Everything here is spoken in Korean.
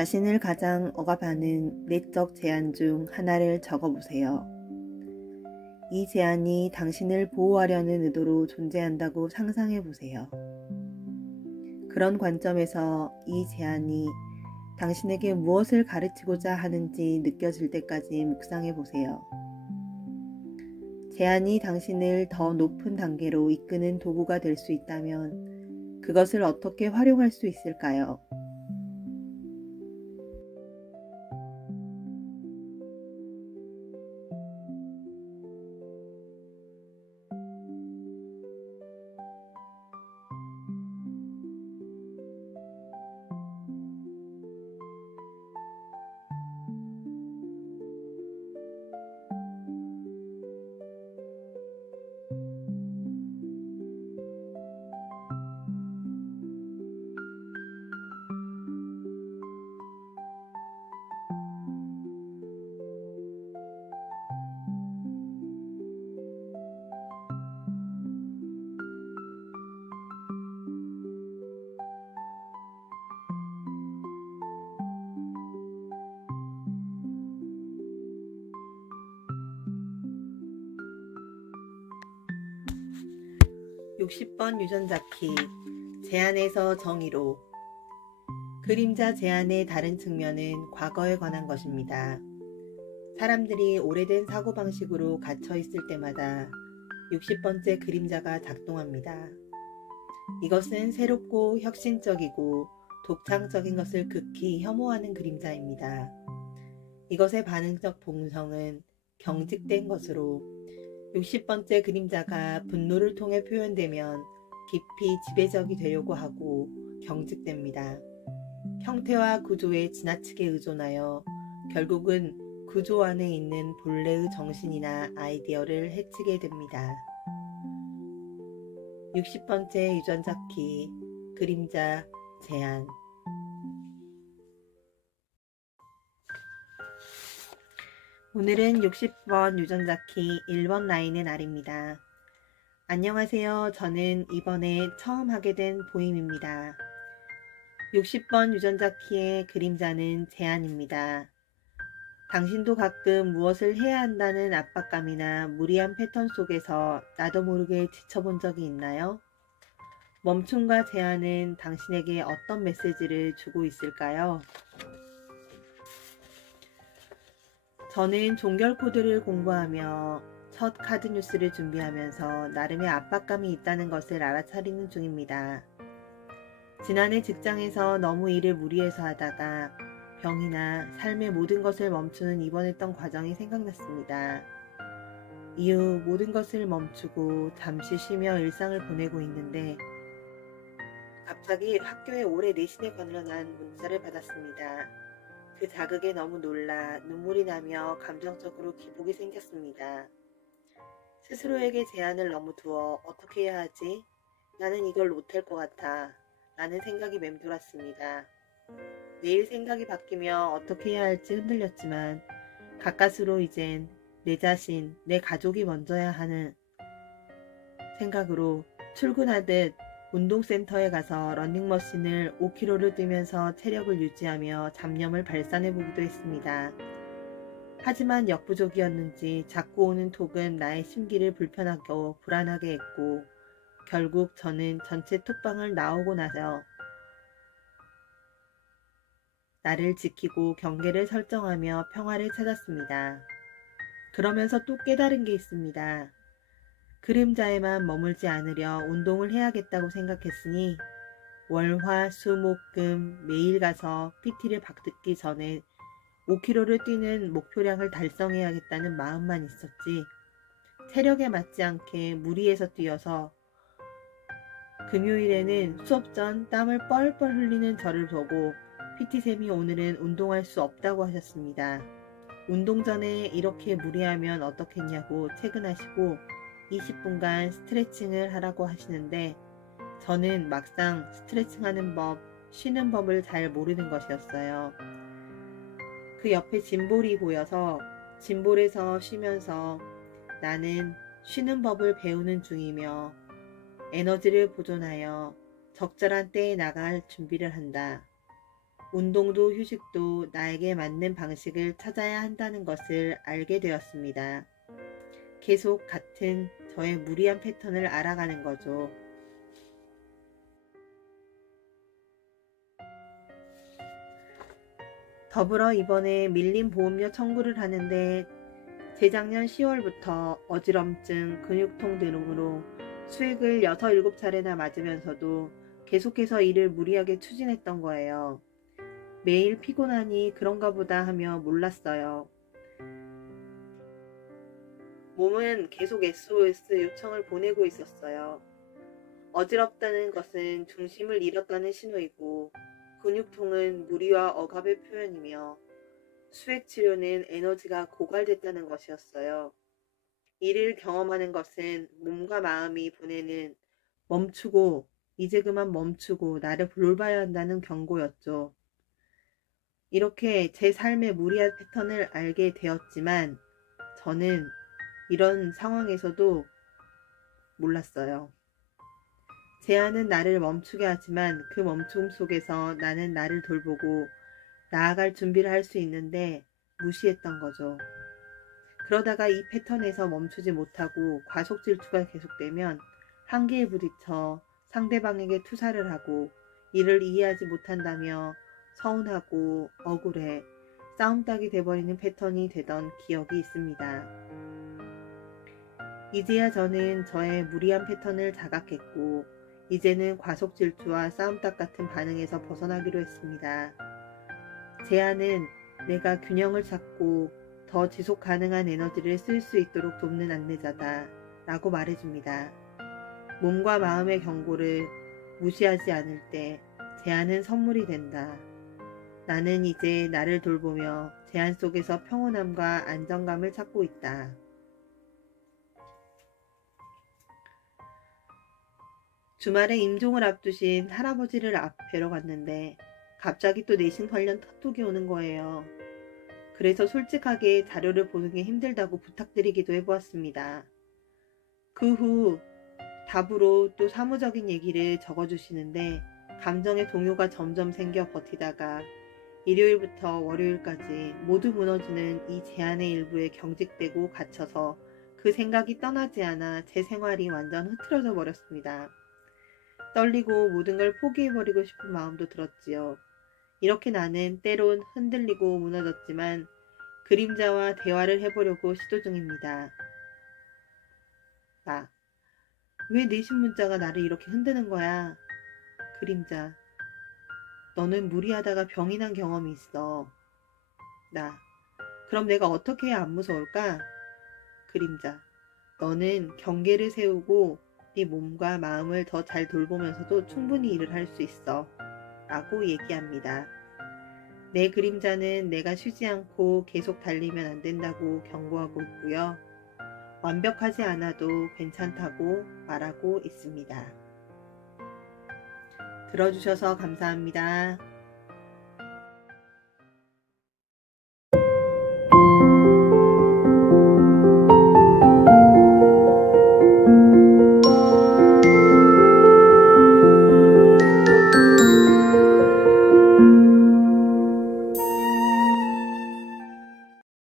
자신을 가장 억압하는 내적 제한 중 하나를 적어보세요. 이 제한이 당신을 보호하려는 의도로 존재한다고 상상해보세요. 그런 관점에서 이 제한이 당신에게 무엇을 가르치고자 하는지 느껴질 때까지 묵상해보세요. 제한이 당신을 더 높은 단계로 이끄는 도구가 될 수 있다면 그것을 어떻게 활용할 수 있을까요? (60번) 유전자키 제한에서 정의로. 그림자 제한의 다른 측면은 과거에 관한 것입니다. 사람들이 오래된 사고방식으로 갇혀 있을 때마다 60번째 그림자가 작동합니다. 이것은 새롭고 혁신적이고 독창적인 것을 극히 혐오하는 그림자입니다. 이것의 반응적 본성은 경직된 것으로 60번째 그림자가 분노를 통해 표현되면 깊이 지배적이 되려고 하고 경직됩니다. 형태와 구조에 지나치게 의존하여 결국은 구조 안에 있는 본래의 정신이나 아이디어를 해치게 됩니다. 60번째 유전자 키 그림자 제한. 오늘은 60번 유전자 키 1번 라인의 날입니다. 안녕하세요. 저는 이번에 처음 하게 된 보임입니다. 60번 유전자 키의 그림자는 제한입니다. 당신도 가끔 무엇을 해야 한다는 압박감이나 무리한 패턴 속에서 나도 모르게 지쳐본 적이 있나요? 멈춤과 제한은 당신에게 어떤 메시지를 주고 있을까요? 저는 종결 코드를 공부하며 첫 카드 뉴스를 준비하면서 나름의 압박감이 있다는 것을 알아차리는 중입니다. 지난해 직장에서 너무 일을 무리해서 하다가 병이나 삶의 모든 것을 멈추는 입원했던 과정이 생각났습니다. 이후 모든 것을 멈추고 잠시 쉬며 일상을 보내고 있는데 갑자기 학교에 올해 내신에 관련한 문자를 받았습니다. 그 자극에 너무 놀라 눈물이 나며 감정적으로 기복이 생겼습니다. 스스로에게 제한을 너무 두어 어떻게 해야 하지? 나는 이걸 못할 것 같아. 라는 생각이 맴돌았습니다. 내일 생각이 바뀌며 어떻게 해야 할지 흔들렸지만 가까스로 이젠 내 자신, 내 가족이 먼저야 하는 생각으로 출근하듯 운동센터에 가서 러닝머신을 5km를 뛰면서 체력을 유지하며 잡념을 발산해보기도 했습니다. 하지만 역부족이었는지 자꾸 오는 톡은 나의 심기를 불편하고 불안하게 했고 결국 저는 전체 톡방을 나오고 나서 나를 지키고 경계를 설정하며 평화를 찾았습니다. 그러면서 또 깨달은 게 있습니다. 그림자에만 머물지 않으려 운동을 해야겠다고 생각했으니 월, 화, 수, 목, 금 매일 가서 PT를 받기 전에 5km를 뛰는 목표량을 달성해야겠다는 마음만 있었지 체력에 맞지 않게 무리해서 뛰어서 금요일에는 수업 전 땀을 뻘뻘 흘리는 저를 보고 PT쌤이 오늘은 운동할 수 없다고 하셨습니다. 운동 전에 이렇게 무리하면 어떻겠냐고 퇴근하시고 20분간 스트레칭을 하라고 하시는데 저는 막상 스트레칭하는 법, 쉬는 법을 잘 모르는 것이었어요. 그 옆에 짐볼이 보여서 짐볼에서 쉬면서 나는 쉬는 법을 배우는 중이며 에너지를 보존하여 적절한 때에 나갈 준비를 한다. 운동도 휴식도 나에게 맞는 방식을 찾아야 한다는 것을 알게 되었습니다. 계속 같은 저의 무리한 패턴을 알아가는 거죠. 더불어 이번에 밀린 보험료 청구를 하는데 재작년 10월부터 어지럼증, 근육통 등으로 수액을 6, 7차례나 맞으면서도 계속해서 일을 무리하게 추진했던 거예요. 매일 피곤하니 그런가 보다 하며 몰랐어요. 몸은 계속 SOS 요청을 보내고 있었어요. 어지럽다는 것은 중심을 잃었다는 신호이고, 근육통은 무리와 억압의 표현이며, 수액 치료는 에너지가 고갈됐다는 것이었어요. 이를 경험하는 것은 몸과 마음이 보내는 멈추고, 이제 그만 멈추고 나를 돌봐야 한다는 경고였죠. 이렇게 제 삶의 무리한 패턴을 알게 되었지만 저는 이런 상황에서도 몰랐어요. 제한은 나를 멈추게 하지만 그 멈춤 속에서 나는 나를 돌보고 나아갈 준비를 할 수 있는데 무시했던 거죠. 그러다가 이 패턴에서 멈추지 못하고 과속 질투가 계속되면 한계에 부딪혀 상대방에게 투사를 하고 이를 이해하지 못한다며 서운하고 억울해 싸움닭이 돼버리는 패턴이 되던 기억이 있습니다. 이제야 저는 저의 무리한 패턴을 자각했고 이제는 과속 질투와 싸움닭 같은 반응에서 벗어나기로 했습니다. 제안은 내가 균형을 찾고 더 지속 가능한 에너지를 쓸 수 있도록 돕는 안내자다 라고 말해줍니다. 몸과 마음의 경고를 무시하지 않을 때 제안은 선물이 된다. 나는 이제 나를 돌보며 제안 속에서 평온함과 안정감을 찾고 있다. 주말에 임종을 앞두신 할아버지를 뵈러 갔는데 갑자기 또 내신 관련 톡톡이 오는 거예요. 그래서 솔직하게 자료를 보는 게 힘들다고 부탁드리기도 해보았습니다. 그 후 답으로 또 사무적인 얘기를 적어주시는데 감정의 동요가 점점 생겨 버티다가 일요일부터 월요일까지 모두 무너지는 이 제안의 일부에 경직되고 갇혀서 그 생각이 떠나지 않아 제 생활이 완전 흐트러져 버렸습니다. 떨리고 모든 걸 포기해버리고 싶은 마음도 들었지요. 이렇게 나는 때론 흔들리고 무너졌지만 그림자와 대화를 해보려고 시도 중입니다. 나. 왜 내신 문자가 나를 이렇게 흔드는 거야? 그림자. 너는 무리하다가 병이 난 경험이 있어. 나. 그럼 내가 어떻게 해야 안 무서울까? 그림자. 너는 경계를 세우고 네 몸과 마음을 더 잘 돌보면서도 충분히 일을 할 수 있어. 라고 얘기합니다. 내 그림자는 내가 쉬지 않고 계속 달리면 안 된다고 경고하고 있고요. 완벽하지 않아도 괜찮다고 말하고 있습니다. 들어주셔서 감사합니다.